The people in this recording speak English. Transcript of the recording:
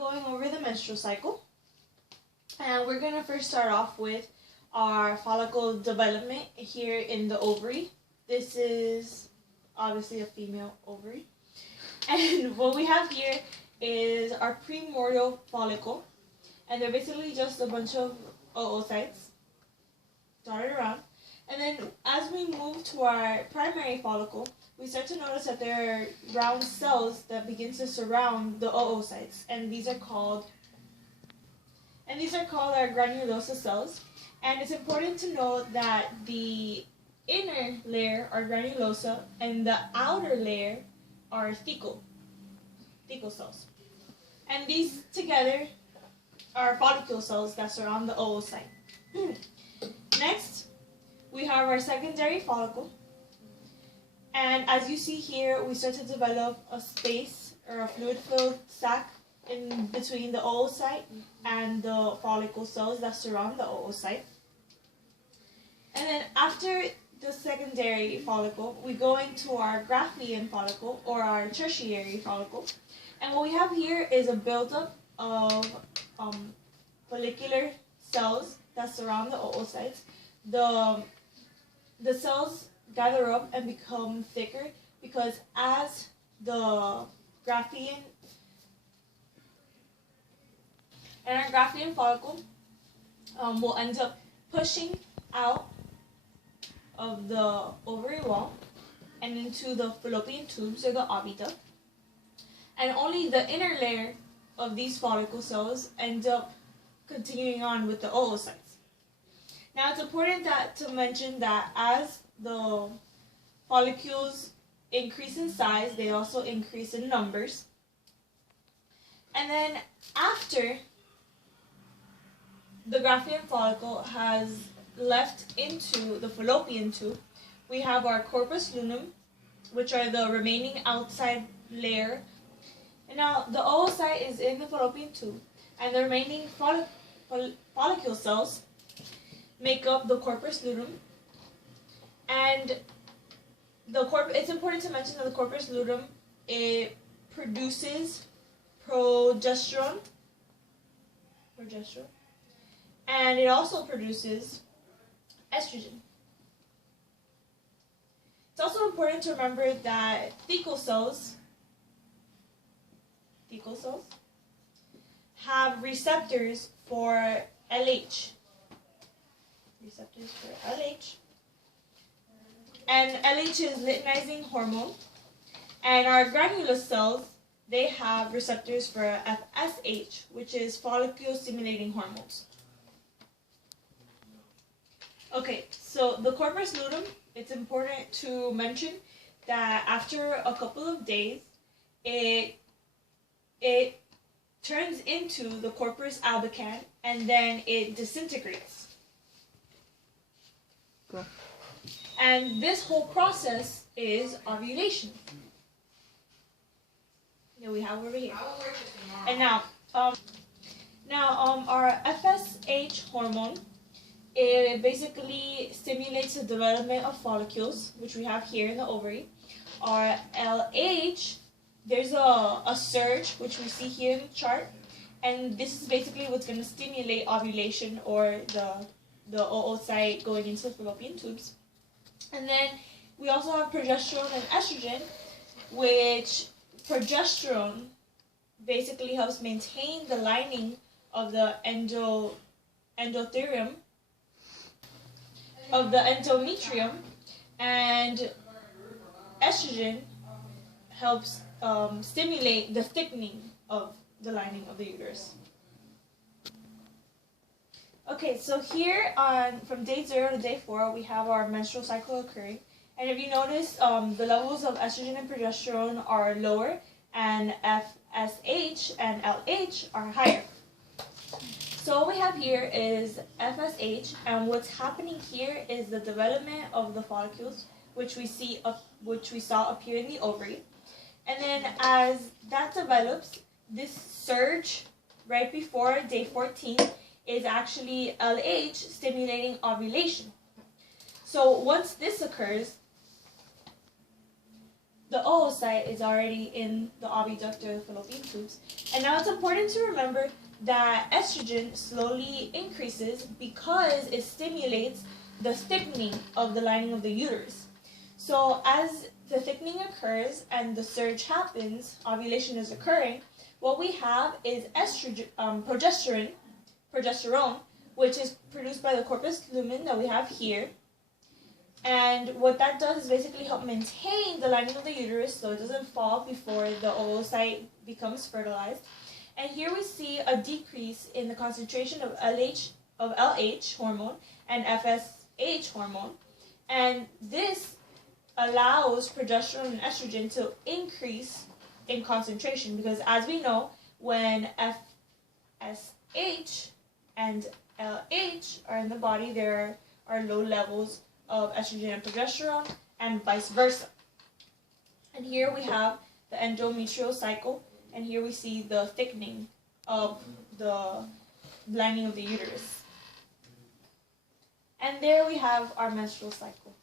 going over the menstrual cycle. And we're going to first start off with our follicle development here in the ovary. This is obviously a female ovary. And what we have here is our primordial follicle. And they're basically just a bunch of oocytes dotted around. And then as we move to our primary follicle, we start to notice that there are round cells that begin to surround the oocytes. And these are called our granulosa cells. And it's important to note that the inner layer are granulosa and the outer layer are thecal cells. And these together are follicle cells that surround the oocyte. Next, we have our secondary follicle. And as you see here, we start to develop a space or a fluid-filled sac in between the oocyte and the follicle cells that surround the oocyte. And then after the secondary follicle, we go into our Graafian follicle or our tertiary follicle. And what we have here is a buildup of follicular cells that surround the oocytes. The cells gather up and become thicker because as the Graafian and our Graafian follicle will end up pushing out of the ovary wall and into the fallopian tubes or the oviduct, and only the inner layer of these follicle cells end up continuing on with the oocytes. Now it's important to mention that as the follicles increase in size, they also increase in numbers. And then after the Graafian follicle has left into the fallopian tube, we have our corpus luteum, which are the remaining outside layer. And now the oocyte is in the fallopian tube, and the remaining follicle cells make up the corpus luteum. And it's important to mention that the corpus luteum, it produces progesterone, and it also produces estrogen. It's also important to remember that thecal cells have receptors for LH. And LH is luteinizing hormone. And our granular cells, they have receptors for FSH, which is follicle stimulating hormones. Okay, so the corpus luteum, it's important to mention that after a couple of days, it turns into the corpus albicans and then it disintegrates. Cool. And this whole process is ovulation. That we have over here. And now our FSH hormone, it basically stimulates the development of follicles, which we have here in the ovary. Our LH, there's a surge, which we see here in the chart, and this is basically what's going to stimulate ovulation or the oocyte going into the fallopian tubes. And then we also have progesterone and estrogen, which progesterone basically helps maintain the lining of the endothelium of the endometrium, and estrogen helps stimulate the thickening of the lining of the uterus. Okay, so here from day 0 to day 4, we have our menstrual cycle occurring. And if you notice, the levels of estrogen and progesterone are lower, and FSH and LH are higher. So what we have here is FSH, and what's happening here is the development of the follicles, which we saw appear in the ovary. And then as that develops, this surge right before day 14 is actually LH stimulating ovulation. So once this occurs, the oocyte is already in the oviduct or the fallopian tubes. And now it's important to remember that estrogen slowly increases because it stimulates the thickening of the lining of the uterus. So as the thickening occurs and the surge happens, ovulation is occurring, what we have is progesterone, which is produced by the corpus luteum that we have here. And what that does is basically help maintain the lining of the uterus so it doesn't fall before the oocyte becomes fertilized. And here we see a decrease in the concentration of LH hormone and FSH hormone. And this allows progesterone and estrogen to increase in concentration, because as we know, when FSH and LH are in the body, there are low levels of estrogen and progesterone, and vice versa. And here we have the endometrial cycle, and here we see the thickening of the lining of the uterus. And there we have our menstrual cycle.